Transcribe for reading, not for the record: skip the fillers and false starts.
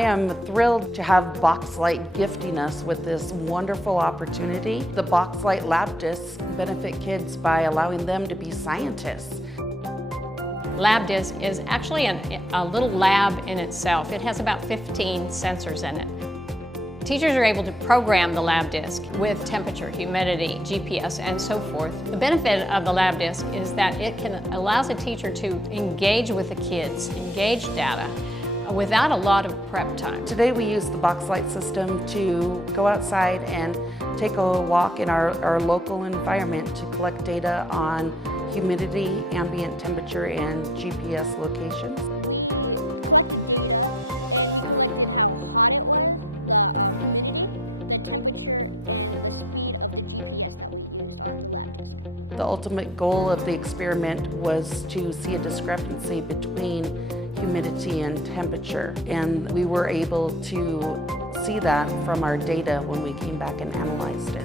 I am thrilled to have Boxlight gifting us with this wonderful opportunity. The Boxlight lab discs benefit kids by allowing them to be scientists. Lab disc is actually a little lab in itself. It has about 15 sensors in it. Teachers are able to program the lab disc with temperature, humidity, GPS, and so forth. The benefit of the lab disc is that it allows a teacher to engage with the kids, engage data, without a lot of prep time. Today we use the Boxlight system to go outside and take a walk in our local environment to collect data on humidity, ambient temperature, and GPS locations. The ultimate goal of the experiment was to see a discrepancy between humidity and temperature, and we were able to see that from our data when we came back and analyzed it.